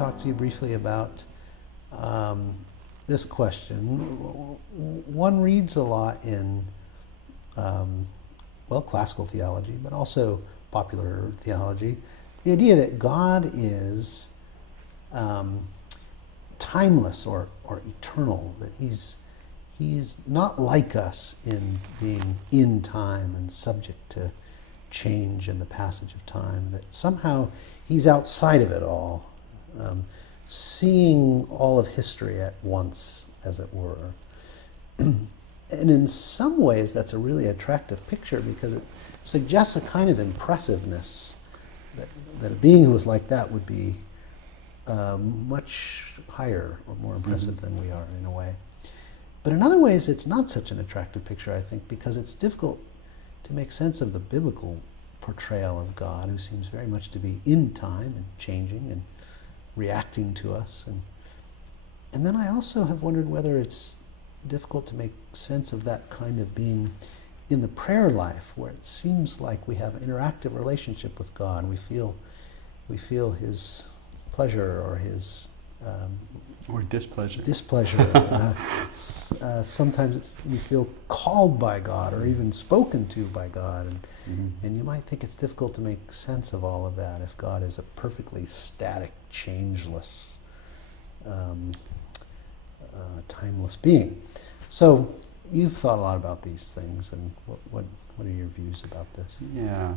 talk to you briefly about this question. One reads a lot in, classical theology, but also popular theology, the idea that God is timeless or eternal, that he's not like us in being in time and subject to change in the passage of time, that somehow he's outside of it all, seeing all of history at once, as it were. And in some ways that's a really attractive picture because it suggests a kind of impressiveness, that a being who was like that would be much higher or more impressive than we are in a way. But in other ways it's not such an attractive picture, I think, because it's difficult to make sense of the biblical portrayal of God, who seems very much to be in time and changing and reacting to us. And then I also have wondered whether it's difficult to make sense of that kind of being in the prayer life, where it seems like we have an interactive relationship with God. We feel his pleasure or his or displeasure. Sometimes we feel called by God or even spoken to by God. And you might think it's difficult to make sense of all of that if God is a perfectly static, changeless, timeless being. So you've thought a lot about these things, and what are your views about this? Yeah.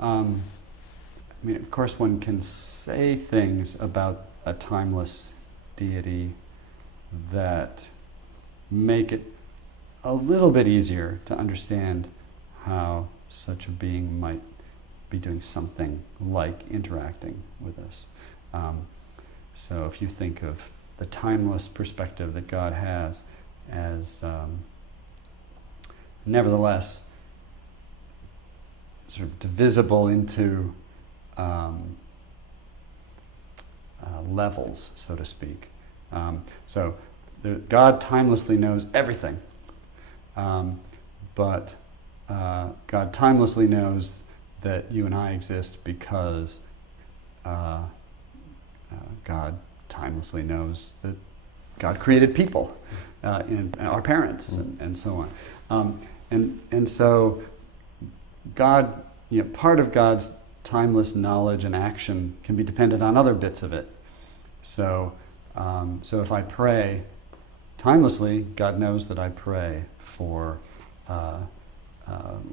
I mean, of course one can say things about a timeless deity that make it a little bit easier to understand how such a being might be doing something like interacting with us. So if you think of the timeless perspective that God has as nevertheless sort of divisible into levels, so to speak. So God timelessly knows everything, but God timelessly knows that you and I exist because God timelessly knows that God created people, and our parents, and so on. And so God, part of God's timeless knowledge and action can be dependent on other bits of it. So if I pray timelessly, God knows that I pray for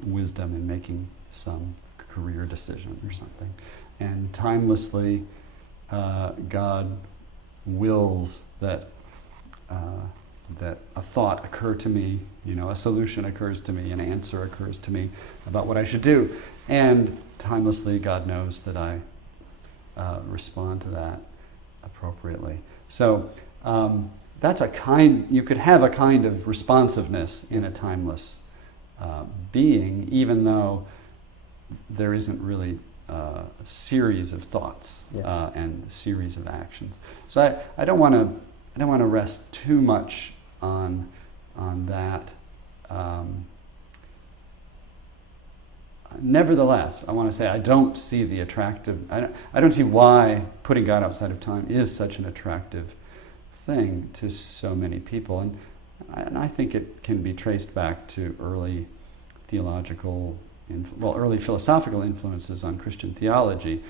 wisdom in making some career decision or something. And timelessly, God wills that a thought occur to me, a solution occurs to me, an answer occurs to me about what I should do. And timelessly, God knows that I respond to that appropriately. So that's you could have a kind of responsiveness in a timeless being, even though there isn't really a series of thoughts and a series of actions. So I don't want to rest too much on that. Nevertheless, I want to say I don't see the attractive. I don't see why putting God outside of time is such an attractive thing to so many people, and I think it can be traced back to early early philosophical influences on Christian theology.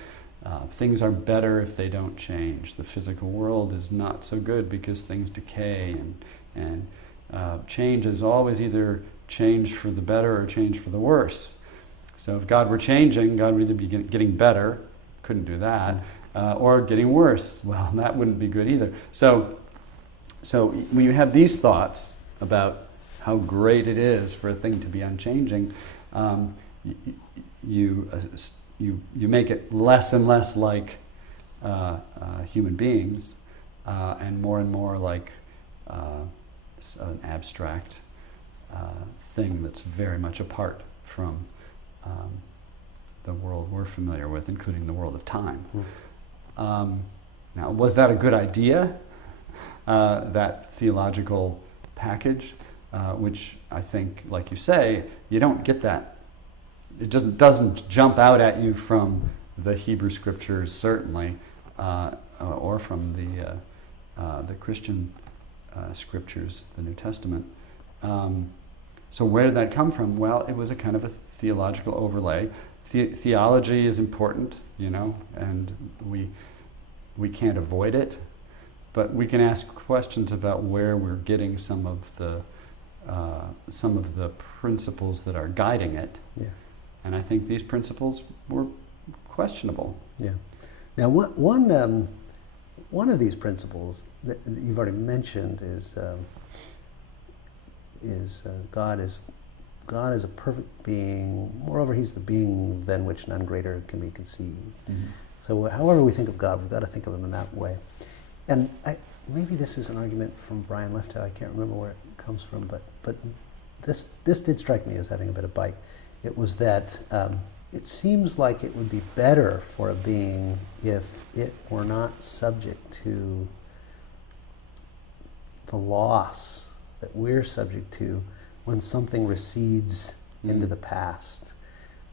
Things are better if they don't change. The physical world is not so good because things decay, and change is always either change for the better or change for the worse. So if God were changing, God would either be getting better, couldn't do that, or getting worse. Well, that wouldn't be good either. So when you have these thoughts about how great it is for a thing to be unchanging, you make it less and less like human beings, and more like an abstract thing that's very much apart from the world we're familiar with, including the world of time. Now, was that a good idea, that theological package, which I think, like you say, you don't get that. It just doesn't jump out at you from the Hebrew Scriptures, certainly, or from the Christian scriptures, the New Testament. So where did that come from? Well, it was a kind of a theological overlay. Theology is important, and we can't avoid it, but we can ask questions about where we're getting some of the principles that are guiding it. Yeah. And I think these principles were questionable. Yeah. Now, one of these principles that you've already mentioned is God is a perfect being. Moreover, He's the being than which none greater can be conceived. Mm-hmm. So, however we think of God, we've got to think of Him in that way. And maybe this is an argument from Brian Leftow. I can't remember where it comes from, but this did strike me as having a bit of bite. It was that it seems like it would be better for a being if it were not subject to the loss that we're subject to when something recedes into the past.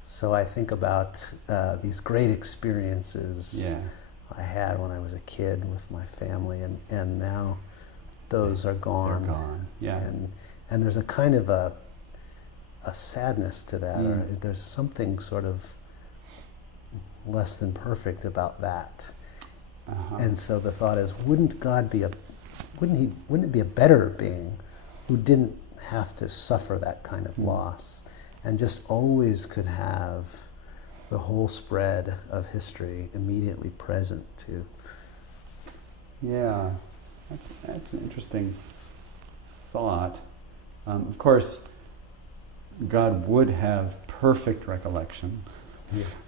So I think about these great experiences I had when I was a kid with my family, and now those are gone. They're gone. Yeah. And there's a kind of a sadness to that, or there's something sort of less than perfect about that. Uh-huh. And so the thought is, wouldn't it be a better being who didn't have to suffer that kind of loss and just always could have the whole spread of history immediately present to? Yeah, that's an interesting thought. Of course, God would have perfect recollection,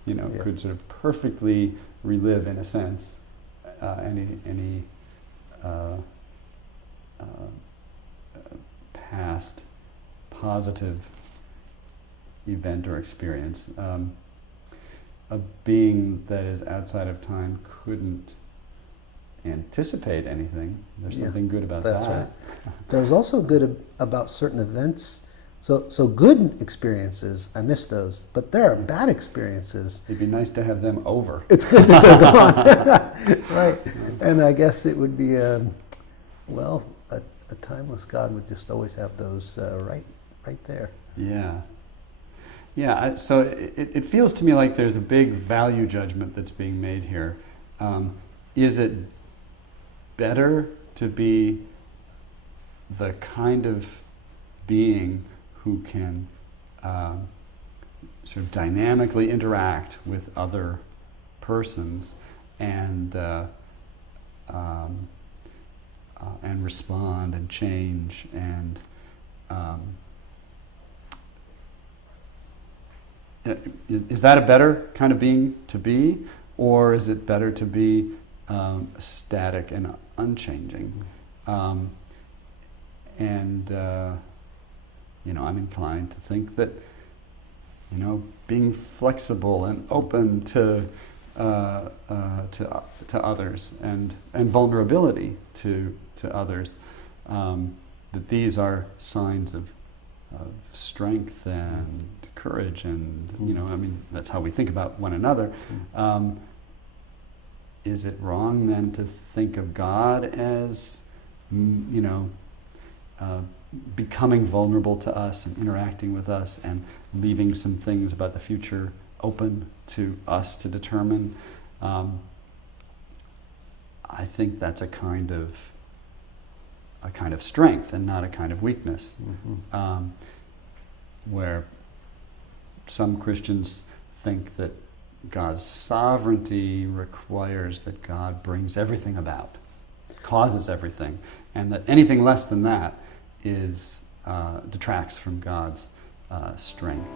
could sort of perfectly relive, in a sense, any past positive event or experience. A being that is outside of time couldn't anticipate anything. There's something good about that's that. Right. There's also good about certain events. So good experiences, I miss those, but there are bad experiences. It'd be nice to have them over. It's good that they're gone. Right. And I guess it would be, a timeless God would just always have those right there. Yeah. Yeah, so it feels to me like there's a big value judgment that's being made here. Is it better to be the kind of being who can sort of dynamically interact with other persons and respond and change and is that a better kind of being to be, or is it better to be static and unchanging? I'm inclined to think that being flexible and open to others and vulnerability to others, that these are signs of strength and courage, and that's how we think about one another. Is it wrong then to think of God as becoming vulnerable to us and interacting with us and leaving some things about the future open to us to determine? I think that's a kind of strength and not a kind of weakness. Where some Christians think that God's sovereignty requires that God brings everything about, causes everything, and that anything less than that is detracts from God's strength.